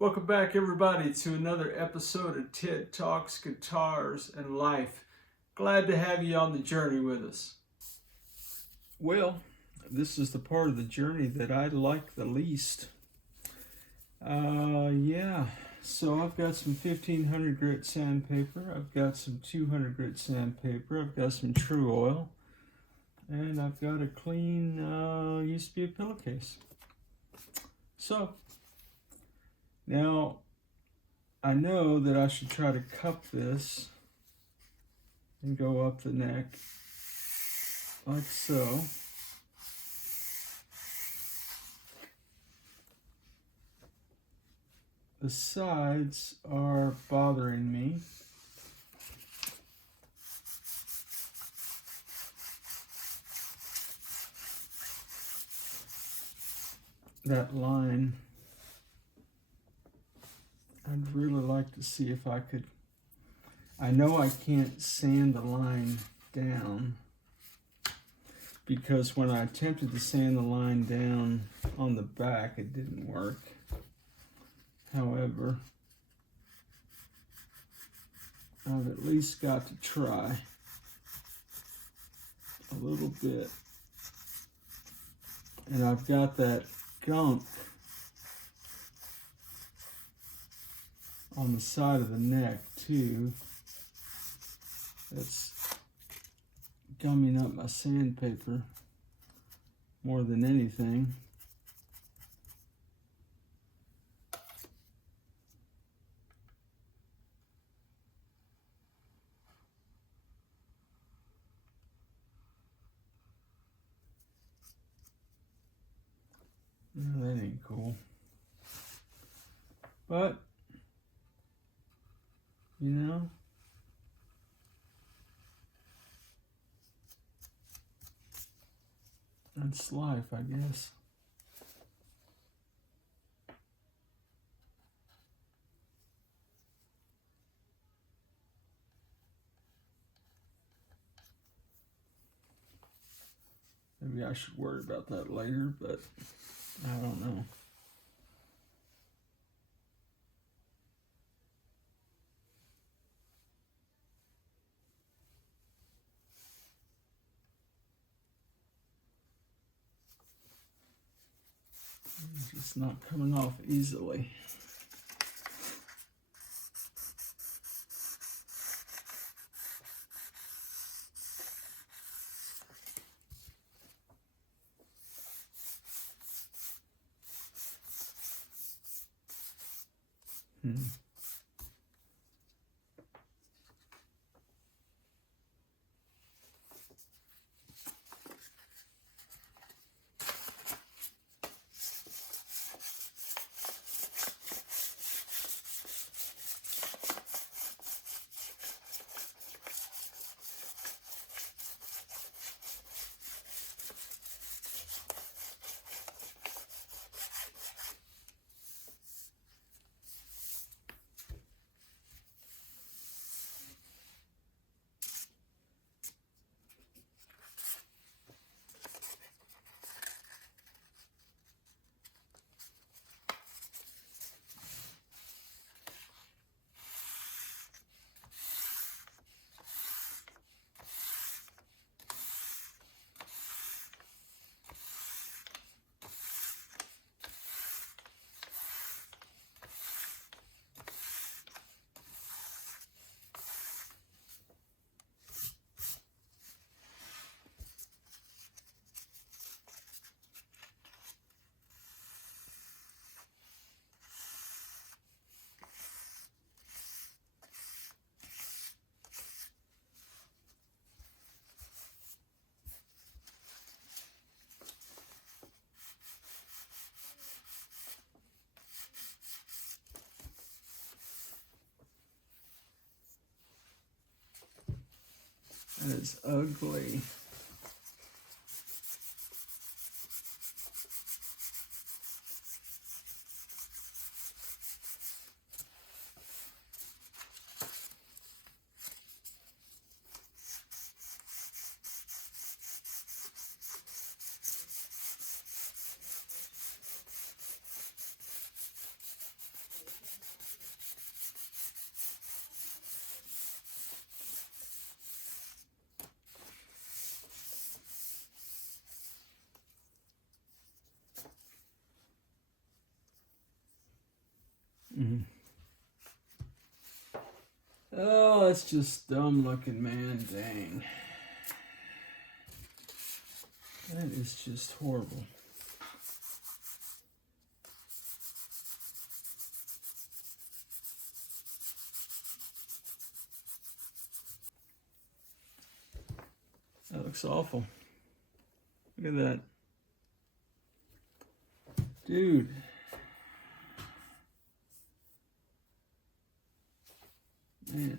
Welcome back, everybody, to another episode of Ted Talks Guitars and Life. Glad to have you on the journey with us. Well, this is the part of the journey that I like the least. So I've got some 1500 grit sandpaper, I've got some 200 grit sandpaper, I've got some True Oil, and I've got a clean, used to be a pillowcase. So, now, I know that I should try to cup this and go up the neck like so. The sides are bothering me. That line, I'd really like to see if I could. I know I can't sand the line down because when I attempted to sand the line down on the back, it didn't work. However, I've at least got to try a little bit. And I've got that gunk on the side of the neck too. That's gumming up my sandpaper more than anything. No, that ain't cool. But, you know, that's life, I guess. Maybe I should worry about that later, but I don't know. It's just not coming off easily. That is ugly. Oh, it's just dumb looking, man. Dang. That is just horrible. That looks awful. Look at that. Dude. Man.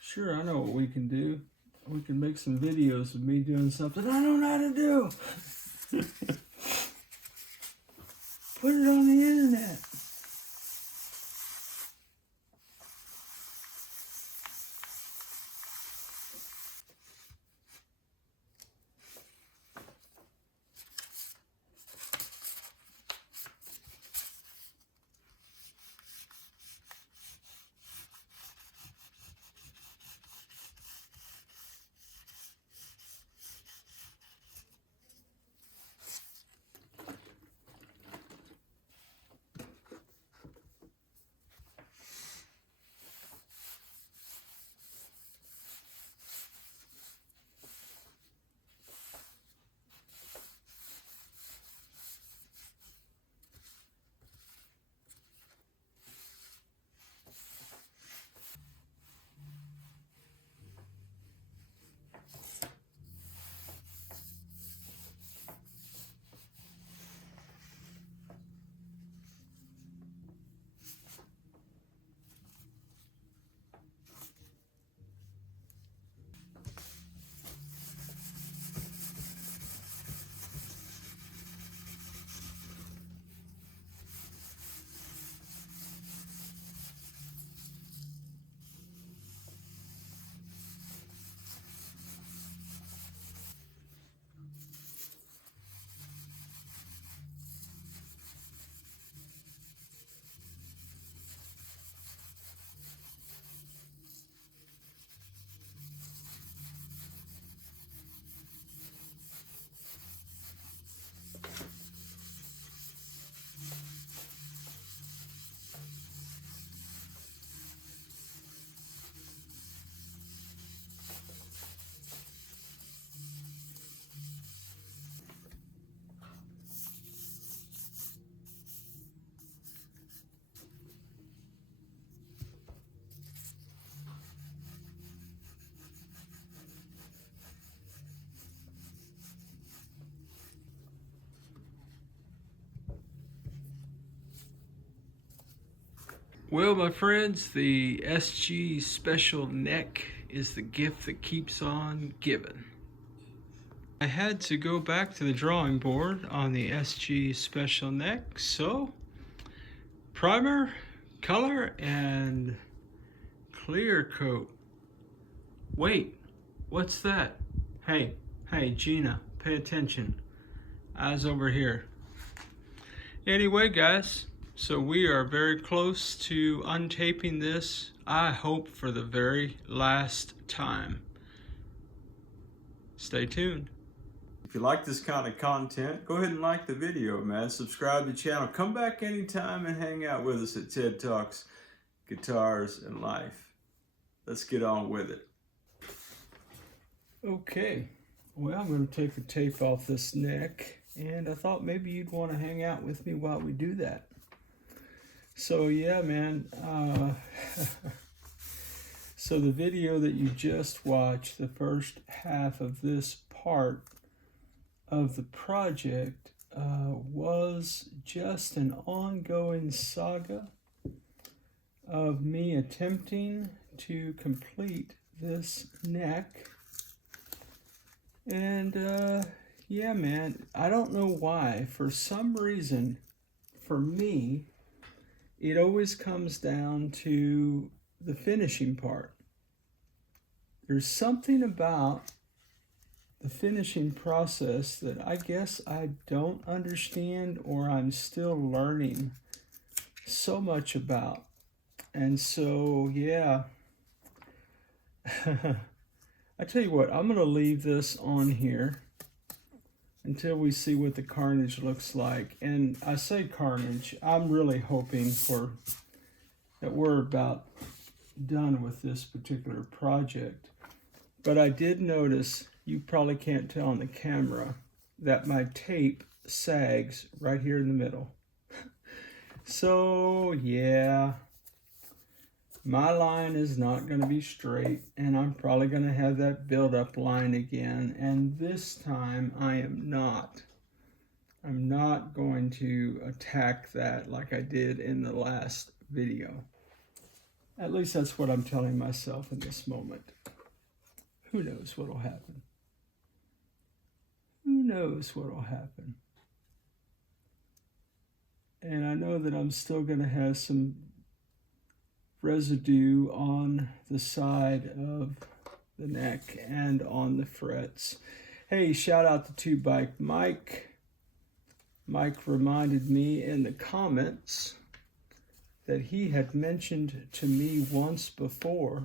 Sure, I know what we can do. We can make some videos of me doing something I don't know how to do. Put it on the internet. Well, my friends, the SG Special Neck is the gift that keeps on giving. I had to go back to the drawing board on the SG Special Neck, so primer, color, and clear coat. Wait, what's that? Hey, Gina, pay attention. Eyes over here. Anyway, guys, so we are very close to untaping this, I hope for the very last time. Stay tuned. If you like this kind of content, go ahead and like the video, man. Subscribe to the channel. Come back anytime and hang out with us at TED Talks, Guitars, and Life. Let's get on with it. Okay, well, I'm going to take the tape off this neck, and I thought maybe you'd want to hang out with me while we do that. So yeah, man, so the video that you just watched, the first half of this part of the project, was just an ongoing saga of me attempting to complete this neck. And yeah, man, I don't know why, for some reason, for me, it always comes down to the finishing part. There's something about the finishing process that I guess I don't understand, or I'm still learning so much about. And so, yeah, I tell you what, I'm going to leave this on here until we see what the carnage looks like. And I say carnage, I'm really hoping that we're about done with this particular project. But I did notice, you probably can't tell on the camera, that my tape sags right here in the middle. So yeah, my line is not going to be straight, and I'm probably going to have that build-up line again. And this time I'm not going to attack that like I did in the last video. At least that's what I'm telling myself in this moment. Who knows what'll happen? Who knows what'll happen? And I know that I'm still going to have some residue on the side of the neck and on the frets. Hey, shout out to Two Bike Mike. Mike reminded me in the comments that he had mentioned to me once before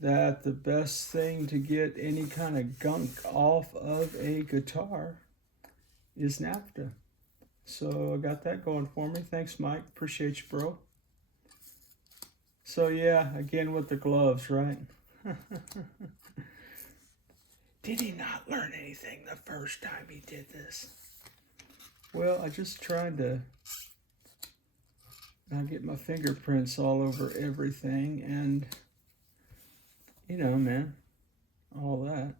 that the best thing to get any kind of gunk off of a guitar is naphtha. So I got that going for me. Thanks, Mike. Appreciate you, bro. So yeah, again with the gloves, right? Did he not learn anything the first time he did this? Well, I just tried to not get my fingerprints all over everything, and you know, man, all that.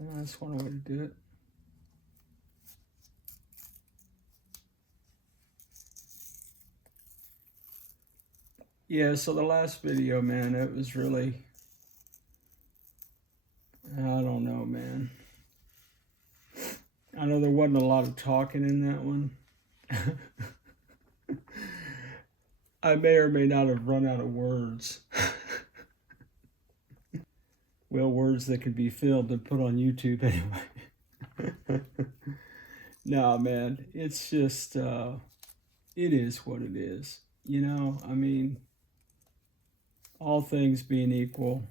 Yeah, that's one way to do it. Yeah, so the last video, man, it was really, I don't know, man. I know there wasn't a lot of talking in that one. I may or may not have run out of words. Well, words that could be filmed and put on YouTube anyway. No, man, it's just, it is what it is. You know, I mean, all things being equal,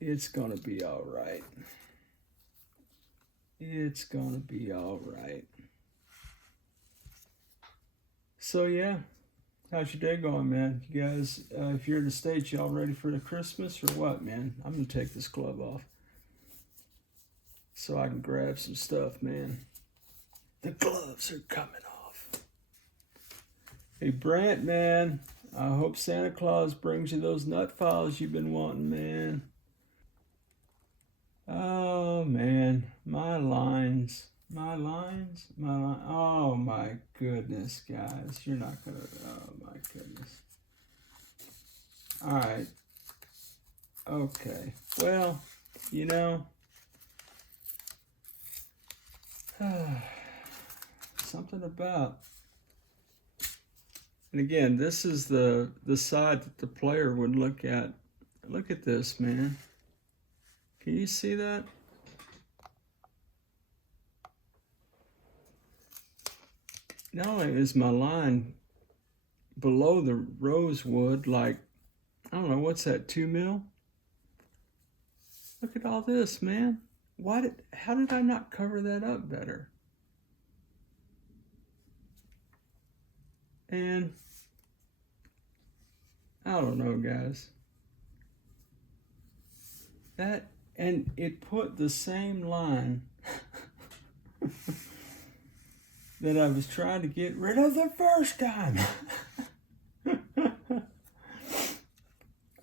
it's gonna be all right. It's gonna be all right. So yeah, how's your day going, man? You guys, if you're in the States, y'all ready for the Christmas or what, man? I'm gonna take this glove off so I can grab some stuff, man. The gloves are coming off. Hey, Brant, man, I hope Santa Claus brings you those nut files you've been wanting, man. Oh, man, my lines. Oh, my goodness, guys. You're not gonna, oh, my goodness. All right. Okay. Well, you know, something about, and again, this is the side that the player would look at. Look at this, man. Can you see that? Not only is my line below the rosewood, like, I don't know, what's that, 2 mil? Look at all this, man. How did I not cover that up better? And I don't know, guys. And it put the same line that I was trying to get rid of the first time.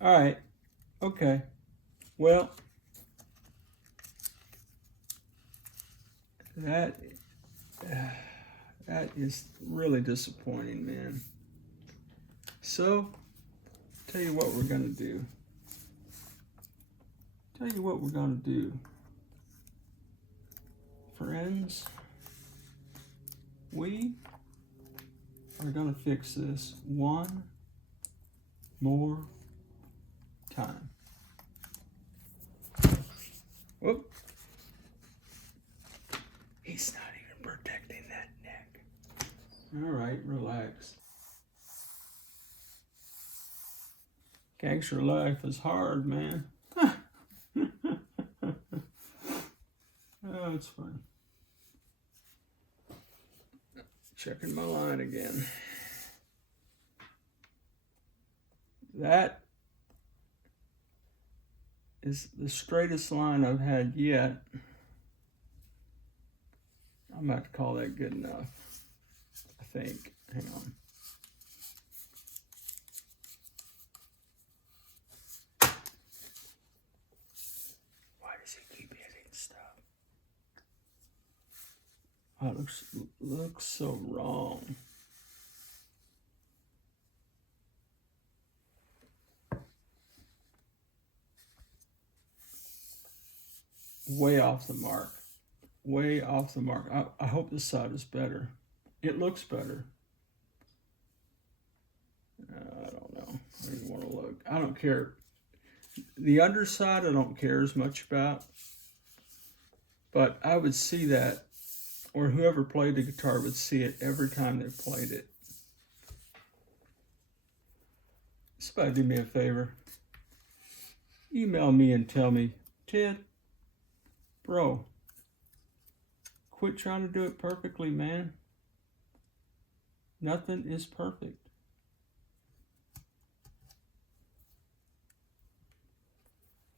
All right. Okay. Well, that is really disappointing, man. So, tell you what we're gonna do. Friends, we are gonna fix this one more time. Whoop. He's not even protecting that neck. All right, relax. Gangster life is hard, man. No, it's fine. Checking my line again. That is the straightest line I've had yet. I'm about to call that good enough, I think. Hang on. Why does he keep hitting stuff? Oh, it looks so wrong. Way off the mark. Way off the mark. I hope this side is better. It looks better. I don't know. I don't even want to look. I don't care. The underside I don't care as much about. But I would see that, or whoever played the guitar would see it every time they played it. Somebody do me a favor. Email me and tell me, Ted, bro, quit trying to do it perfectly, man. Nothing is perfect.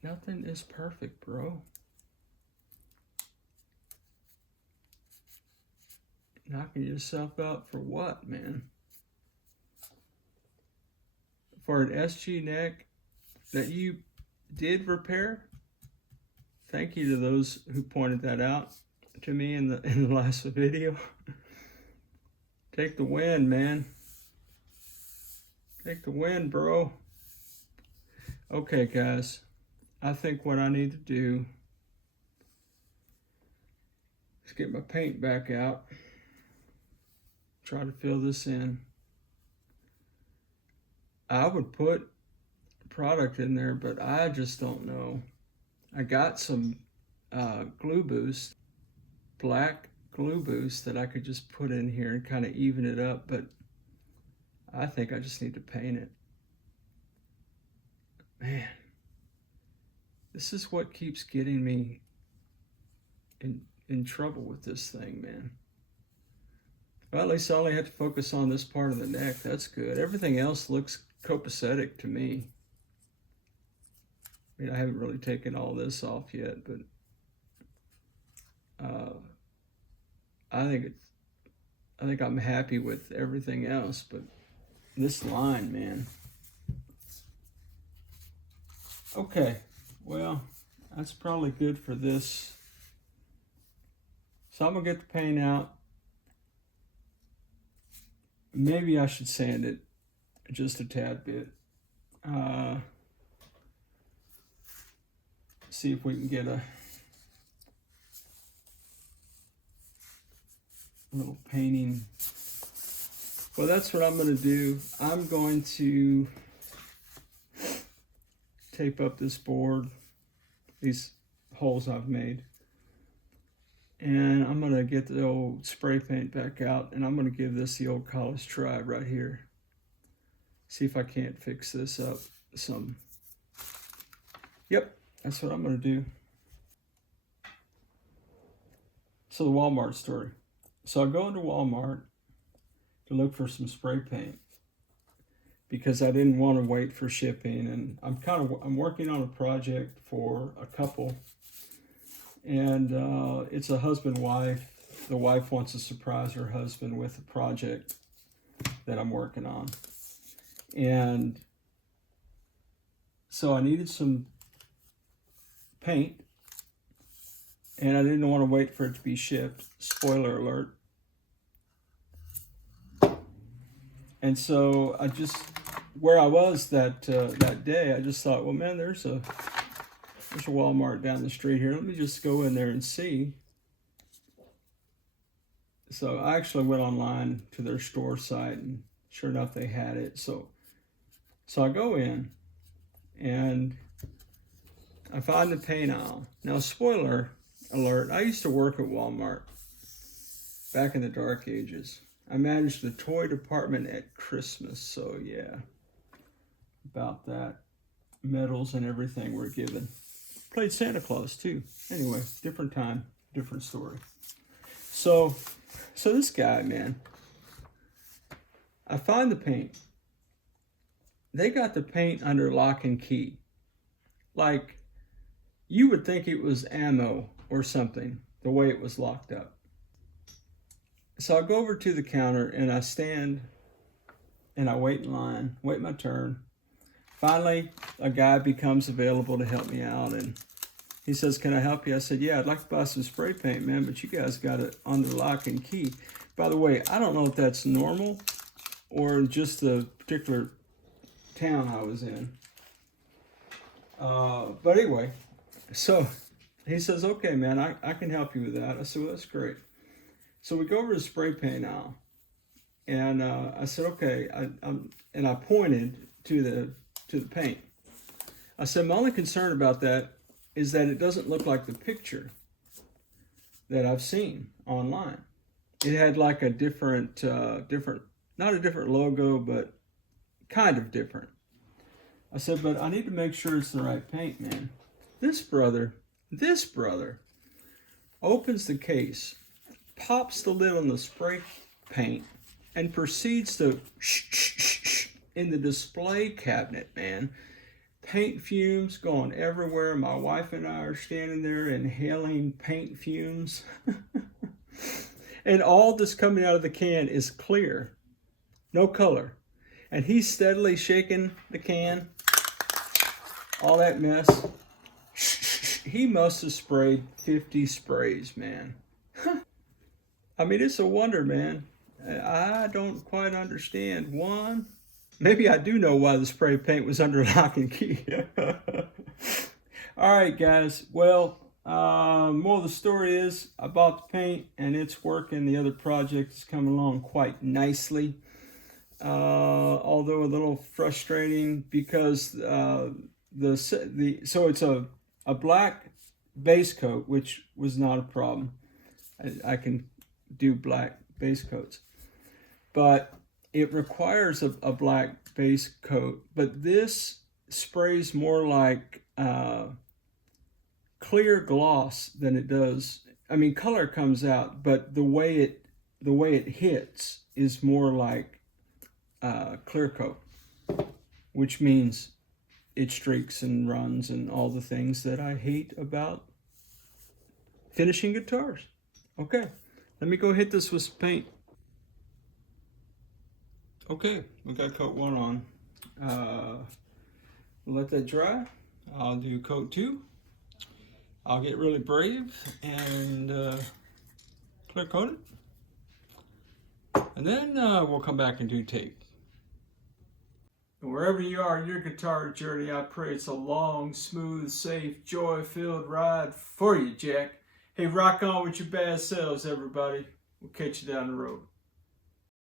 Nothing is perfect, bro. Knocking yourself out for what, man? For an SG neck that you did repair? Thank you to those who pointed that out to me in the last video. Take the win, man. Take the win, bro. Okay, guys. I think what I need to do is get my paint back out. Try to fill this in. I would put product in there, but I just don't know. I got some glue boost, black glue boost that I could just put in here and kind of even it up, but I think I just need to paint it. Man, this is what keeps getting me in trouble with this thing, man. Well, at least I only have to focus on this part of the neck. That's good. Everything else looks copacetic to me. I mean, I haven't really taken all this off yet, but I think I'm happy with everything else. But this line, man. Okay, well, that's probably good for this. So I'm gonna get the paint out. Maybe I should sand it just a tad bit. See if we can get a little painting. Well, that's what I'm going to do. I'm going to tape up this board, these holes I've made. And I'm going to get the old spray paint back out, and I'm going to give this the old college try right here. See if I can't fix this up some. Yep, that's what I'm going to do. So the Walmart story. So I go into Walmart to look for some spray paint because I didn't want to wait for shipping, and I'm working on a project for a couple. And it's a husband-wife. The wife wants to surprise her husband with a project that I'm working on. And so I needed some paint, and I didn't want to wait for it to be shipped. Spoiler alert. And so I just, where I was that day, I just thought, well, man, there's a Walmart down the street here. Let me just go in there and see. So I actually went online to their store site, and sure enough, they had it. So I go in, and I find the paint aisle. Now, spoiler alert, I used to work at Walmart back in the dark ages. I managed the toy department at Christmas, so yeah, about that. Medals and everything were given. Played Santa Claus too. Anyway, different time. different story. So this guy, man, I find the paint. They got the paint under lock and key. Like, you would think it was ammo or something, the way it was locked up. So I go over to the counter and I stand and I wait in line, wait my turn. Finally, a guy becomes available to help me out, and he says, "Can I help you?" I said, "Yeah, I'd like to buy some spray paint, man, but you guys got it under lock and key." By the way, I don't know if that's normal or just the particular town I was in. But anyway, so he says, "Okay, man, I can help you with that." I said, "Well, that's great." So we go over to the spray paint aisle, and I said, "Okay," and I pointed to the paint. I said, "My only concern about that is that it doesn't look like the picture that I've seen online. It had like a different, not a different logo, but kind of different." I said, "But I need to make sure it's the right paint, man." This brother opens the case, pops the lid on the spray paint, and proceeds to in the display cabinet, man. Paint fumes going everywhere. My wife and I are standing there inhaling paint fumes. And all that's coming out of the can is clear, no color. And he's steadily shaking the can, all that mess. He must have sprayed 50 sprays, man. I mean, it's a wonder, man. I don't quite understand. One, maybe I do know why the spray paint was under lock and key. All right, guys. Well, more of the story is I bought the paint and it's working. The other project is coming along quite nicely. Although a little frustrating because so it's a black base coat, which was not a problem. I can do black base coats, but it requires a black base coat. But this sprays more like clear gloss than it does. I mean, color comes out, but the way it hits is more like clear coat, which means it streaks and runs and all the things that I hate about finishing guitars. Okay, let me go hit this with some paint. Okay, we got coat 1 on. Let that dry. I'll do coat 2. I'll get really brave and clear coat it. And then we'll come back and do tape. And wherever you are in your guitar journey, I pray it's a long, smooth, safe, joy-filled ride for you, Jack. Hey, rock on with your bad selves, everybody. We'll catch you down the road.